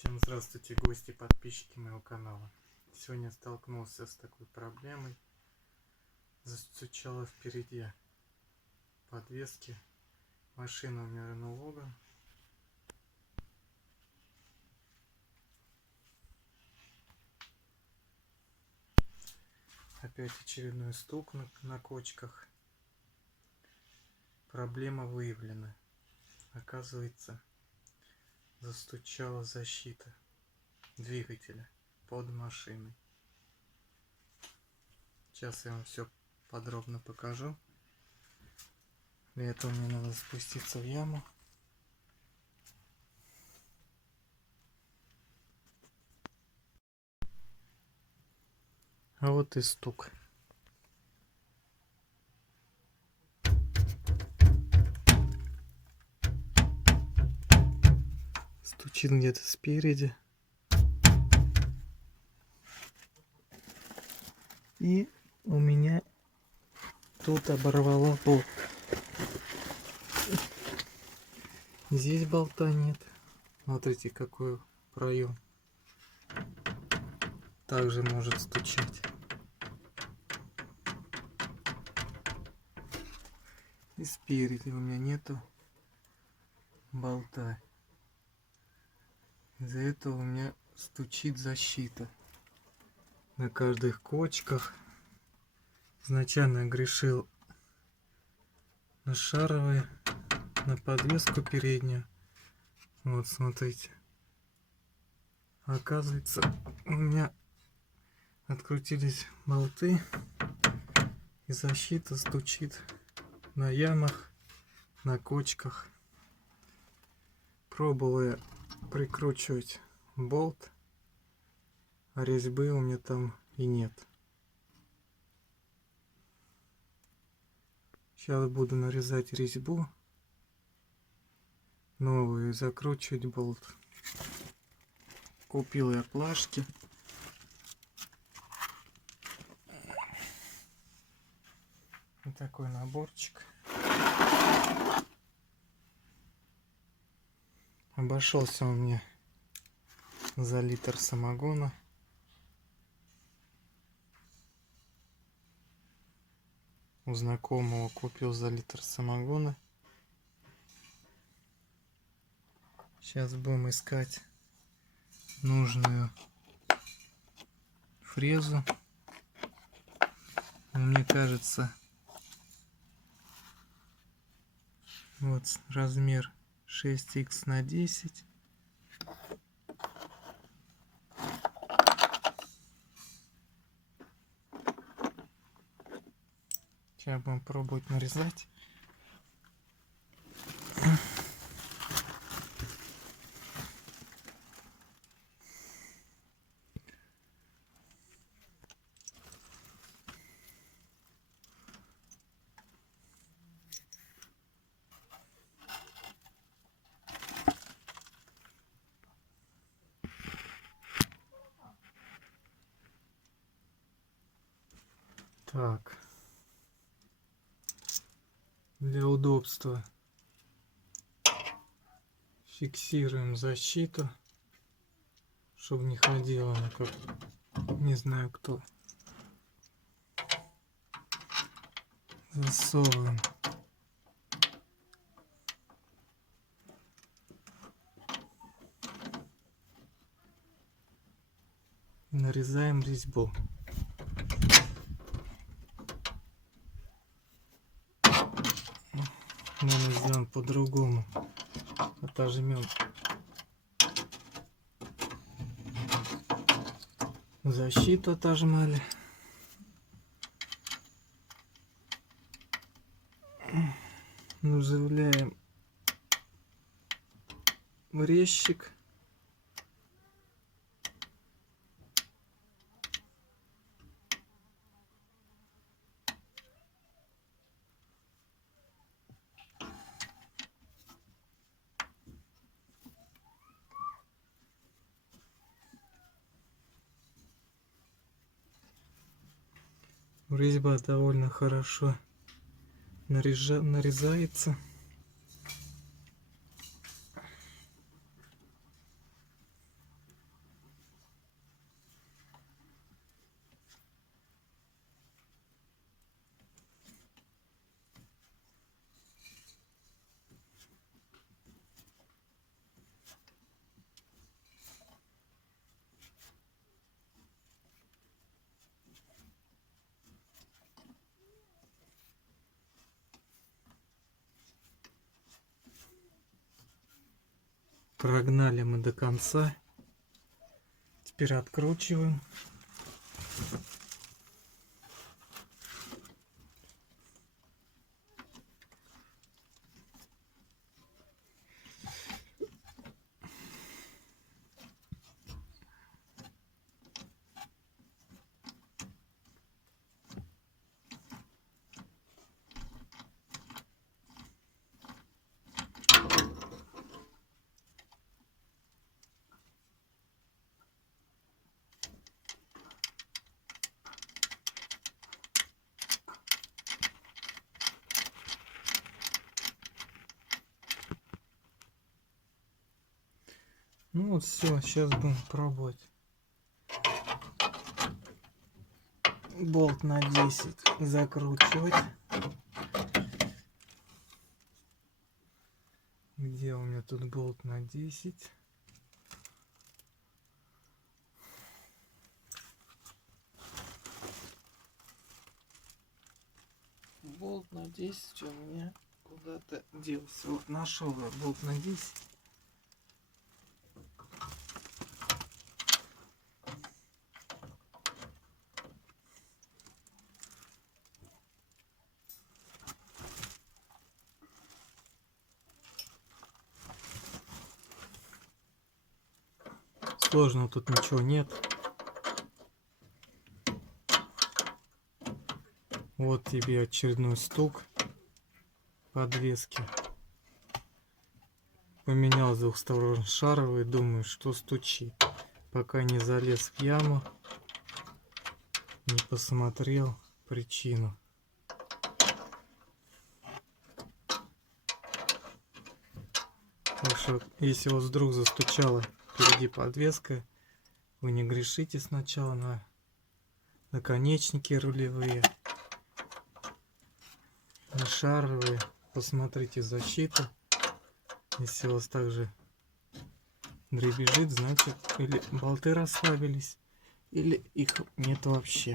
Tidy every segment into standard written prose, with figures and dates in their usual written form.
Всем здравствуйте, гости, подписчики моего канала. Сегодня столкнулся с такой проблемой. Застучало впереди подвески. Машина у меня ренолога. Опять очередной стук на кочках. Проблема выявлена. Оказывается, застучала защита двигателя под машиной. Сейчас я вам все подробно покажу. Для этого мне надо спуститься в яму. А вот и стук. Стучит где-то спереди. И у меня тут оборвало болт. Здесь болта нет. Смотрите, какой проем. Также может стучать. И спереди у меня нету болта. Из-за этого у меня стучит защита на каждых кочках. Изначально грешил на шаровые, на подвеску переднюю. Вот, смотрите. Оказывается, у меня открутились болты, и защита стучит на ямах, на кочках. Пробовал я прикручивать болт, а резьбы у меня там и нет. Сейчас буду нарезать резьбу новую и закручивать болт. Купил я плашки. Вот такой наборчик. Обошелся он мне за литр самогона. У знакомого купил за литр самогона. Сейчас будем искать нужную фрезу. Мне кажется, вот размер 6х на 10. Сейчас будем пробовать нарезать. Так, для удобства фиксируем защиту, чтобы не ходила она как не знаю кто. Засовываем. Нарезаем резьбу. Наверное, сделаем по-другому. Отожмем защиту, отожмали. Наживляем резчик. Резьба довольно хорошо нарезается. Прогнали мы до конца. Теперь откручиваем. Ну вот все, сейчас будем пробовать. Болт на 10 закручивать. Где у меня тут болт на 10? Болт на 10 у меня куда-то делся. Вот нашел я болт на 10. Сложного тут ничего нет. Вот тебе очередной стук подвески. Поменял с двух сторон шаровый, думаю, что стучит. Пока не залез в яму, не посмотрел причину. Так что, если у вас вдруг застучала впереди подвеска, вы не грешите сначала на наконечники рулевые, на шаровые. Посмотрите защиту. Если у вас также дребезжит, значит или болты расслабились, или их нет вообще.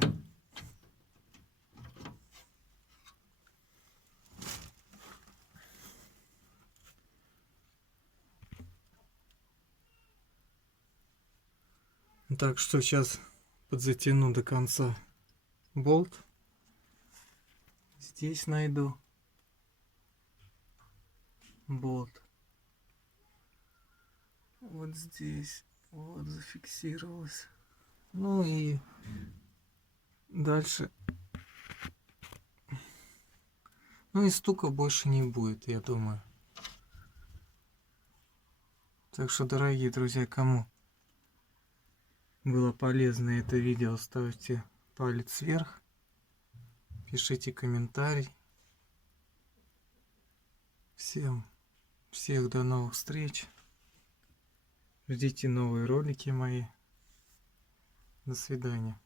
Так что сейчас подзатяну до конца болт. Здесь найду болт. Вот здесь. Вот зафиксировалось. Ну и дальше. Ну и стука больше не будет, я думаю. Так что, дорогие друзья, кому было полезно это видео, ставьте палец вверх, пишите комментарий. Всех до новых встреч. Ждите новые ролики мои. До свидания.